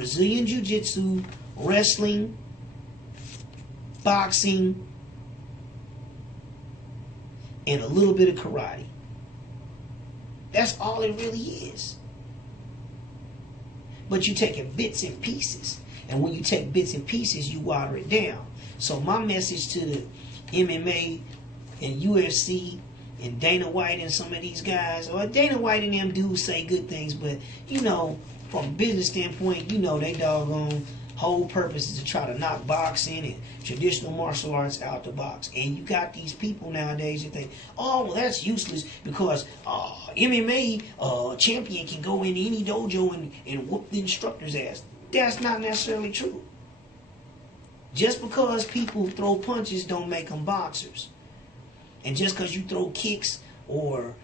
Brazilian Jiu-Jitsu, wrestling, boxing, and a little bit of karate. That's all it really is. But you take it bits and pieces. And when you take bits and pieces, you water it down. So my message to the MMA and UFC and Dana White and some of these guys, or Dana White and them do say good things, but you know, from a business standpoint, you know they doggone whole purpose is to try to knock boxing and traditional martial arts out the box. And you got these people nowadays that think, oh, well, that's useless because MMA champion can go in any dojo and whoop the instructor's ass. That's not necessarily true. Just because people throw punches don't make them boxers. And just because you throw kicks or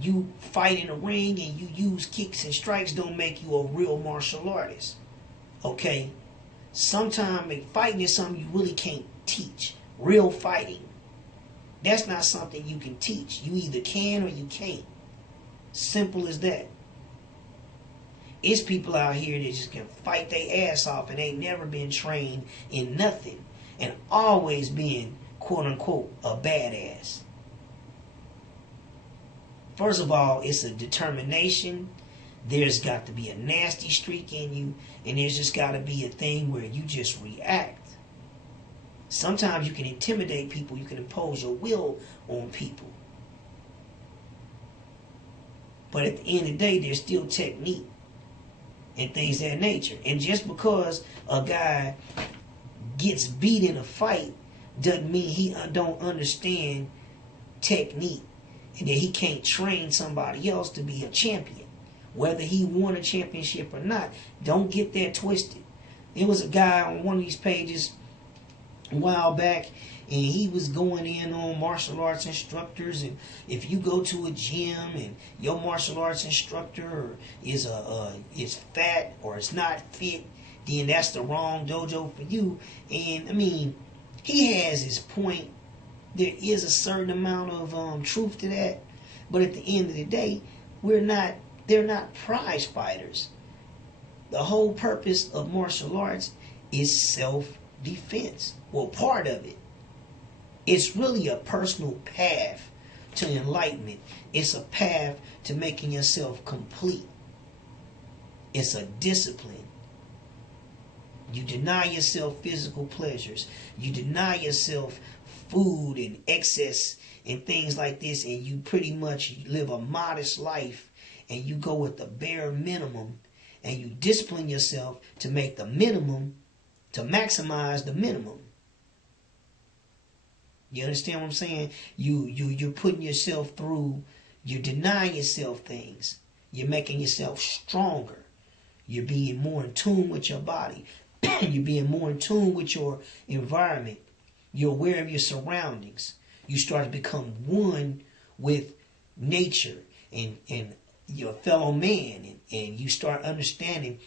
you fight in a ring and you use kicks and strikes don't make you a real martial artist. Okay? Sometimes fighting is something you really can't teach. Real fighting. That's not something you can teach. You either can or you can't. Simple as that. It's people out here that just can fight their ass off and ain't never been trained in nothing and always been, quote unquote, a badass. First of all, it's a determination. There's got to be a nasty streak in you, and there's just got to be a thing where you just react. Sometimes you can intimidate people, you can impose your will on people. But at the end of the day, there's still technique and things of that nature. And just because a guy gets beat in a fight doesn't mean he don't understand technique and that he can't train somebody else to be a champion. Whether he won a championship or not, don't get that twisted. There was a guy on one of these pages a while back, and he was going in on martial arts instructors, and if you go to a gym and your martial arts instructor is fat or is not fit, then that's the wrong dojo for you. And I mean, he has his point. There is a certain amount of truth to that, but at the end of the day, they're not prize fighters. The whole purpose of martial arts is self-defense. Well, part of it. It's really a personal path to enlightenment. It's a path to making yourself complete. It's a discipline. You deny yourself physical pleasures. You deny yourself food and excess and things like this, and you pretty much live a modest life, and you go with the bare minimum, and you discipline yourself to make the minimum, to maximize the minimum. You understand what I'm saying? You're putting yourself through, you're denying yourself things. You're making yourself stronger. You're being more in tune with your body. You're being more in tune with your environment. You're aware of your surroundings. You start to become one with nature and your fellow man. And you start understanding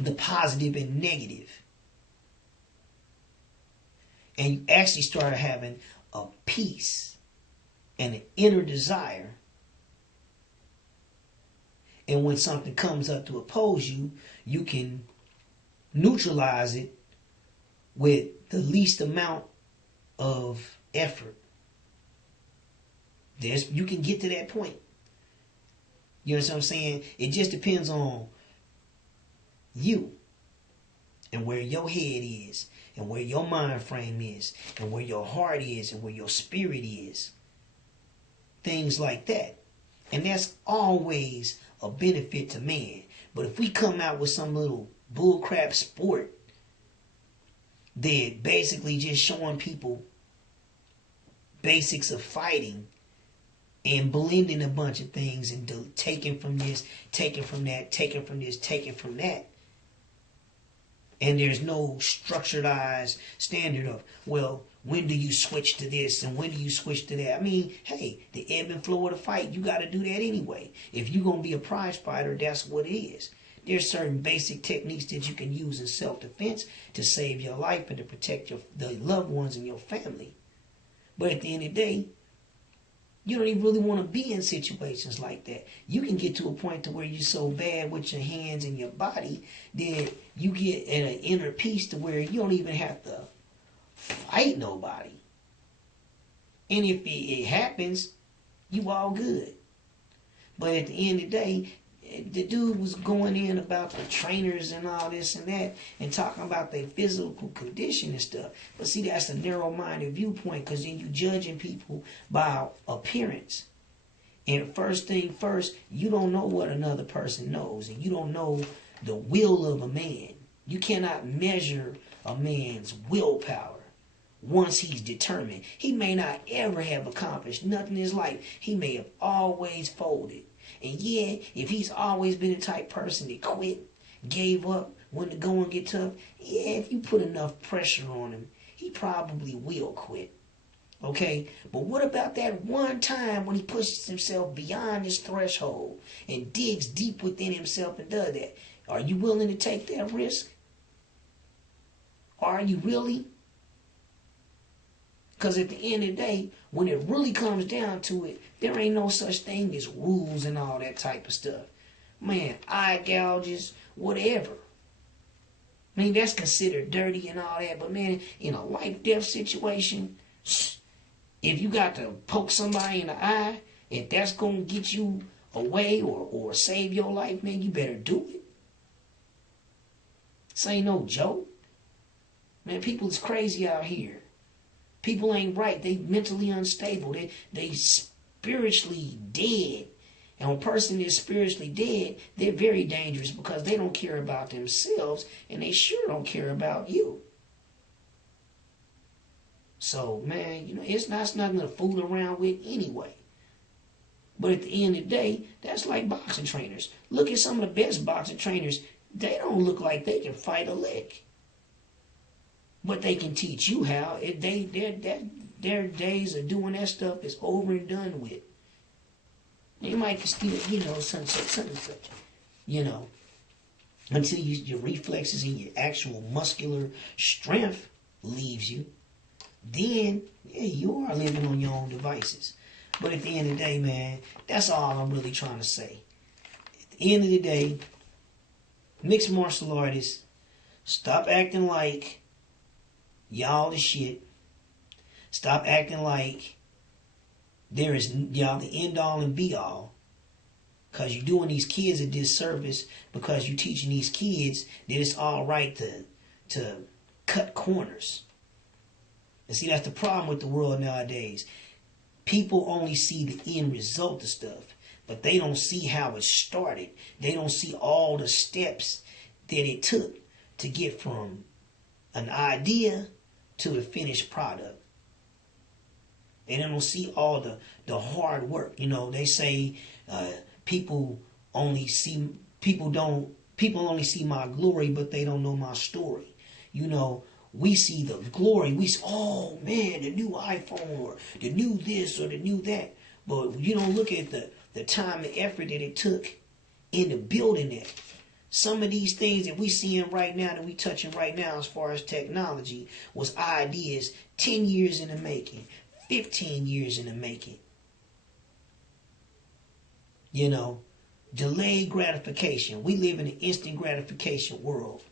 the positive and negative. And you actually start having a peace and an inner desire. And when something comes up to oppose you, you can neutralize it with the least amount of effort. You can get to that point. You know what I'm saying? It just depends on you and where your head is and where your mind frame is and where your heart is and where your spirit is. Things like that. And that's always a benefit to man. But if we come out with some little bullcrap sport that basically just showing people basics of fighting and blending a bunch of things and taking from this, taking from that, taking from this, taking from that, and there's no structuredized standard of, well, when do you switch to this and when do you switch to that? I mean, hey, the ebb and flow of the fight, you got to do that anyway. If you're going to be a prize fighter, that's what it is. There's certain basic techniques that you can use in self-defense to save your life and to protect the loved ones in your family. But at the end of the day, You don't even really want to be in situations like that. You can get to a point to where you're so bad with your hands and your body that you get at an inner peace to where you don't even have to fight nobody. And if it happens, you all good. But at the end of the day, the dude was going in about the trainers and all this and that and talking about their physical condition and stuff. But see, that's a narrow-minded viewpoint, because then you judging people by appearance. And first thing first, you don't know what another person knows, and you don't know the will of a man. You cannot measure a man's willpower once he's determined. He may not ever have accomplished nothing in his life. He may have always folded. And yeah, if he's always been the type person that quit, gave up, when the going get tough, yeah, if you put enough pressure on him, he probably will quit. Okay? But what about that one time when he pushes himself beyond his threshold and digs deep within himself and does that? Are you willing to take that risk? Are you really? Because at the end of the day, when it really comes down to it, there ain't no such thing as rules and all that type of stuff. Man, eye gouges, whatever. I mean, that's considered dirty and all that. But man, in a life-death situation, if you got to poke somebody in the eye, if that's going to get you away or save your life, man, you better do it. This ain't no joke. Man, people is crazy out here. People ain't right. They mentally unstable. They spiritually dead. And when a person is spiritually dead, they're very dangerous because they don't care about themselves and they sure don't care about you. So, man, you know, it's nothing to fool around with anyway. But at the end of the day, that's like boxing trainers. Look at some of the best boxing trainers. They don't look like they can fight a lick. But they can teach you how. Their days of doing that stuff is over and done with. They might still, you know, something such, you know, until your reflexes and your actual muscular strength leaves you. Then, yeah, you are living on your own devices. But at the end of the day, man, that's all I'm really trying to say. At the end of the day, mixed martial artists, stop acting like y'all the shit. Stop acting like there is y'all the end all and be all. Because you're doing these kids a disservice because you're teaching these kids that it's all right to cut corners. And see, that's the problem with the world nowadays. People only see the end result of stuff, but they don't see how it started. They don't see all the steps that it took to get from an idea to the finished product. And they don't see all the hard work. You know, they say people only see my glory, but they don't know my story. You know, we see the glory. We see, oh man, the new iPhone or the new this or the new that. But you don't look at the time and effort that it took into building that. Some of these things that we seeing right now, that we touching right now as far as technology, was ideas 10 years in the making, 15 years in the making. You know, delayed gratification. We live in an instant gratification world.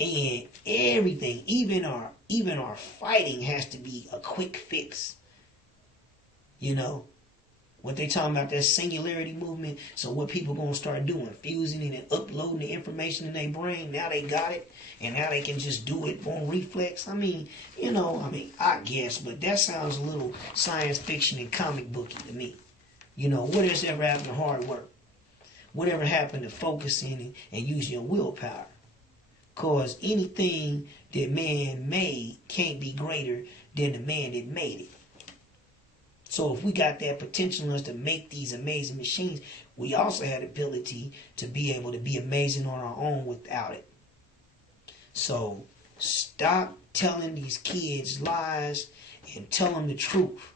And everything, even our fighting has to be a quick fix. You know, what they talking about, that singularity movement. So what people gonna start doing, fusing it and uploading the information in their brain. Now they got it, and now they can just do it on reflex. I guess, but that sounds a little science fiction and comic booky to me. You know, what has ever happened to hard work? Whatever happened to focusing and using your willpower? Because anything that man made can't be greater than the man that made it. So if we got that potential in us to make these amazing machines, we also had the ability to be able to be amazing on our own without it. So stop telling these kids lies and tell them the truth.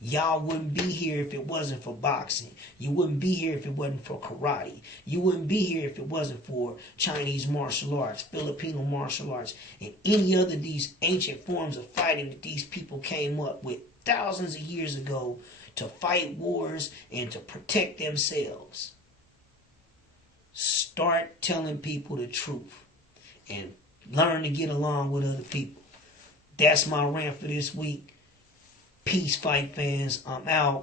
Y'all wouldn't be here if it wasn't for boxing. You wouldn't be here if it wasn't for karate. You wouldn't be here if it wasn't for Chinese martial arts, Filipino martial arts, and any other of these ancient forms of fighting that these people came up with thousands of years ago to fight wars and to protect themselves. Start telling people the truth and learn to get along with other people. That's my rant for this week. Peace, fight fans. I'm out.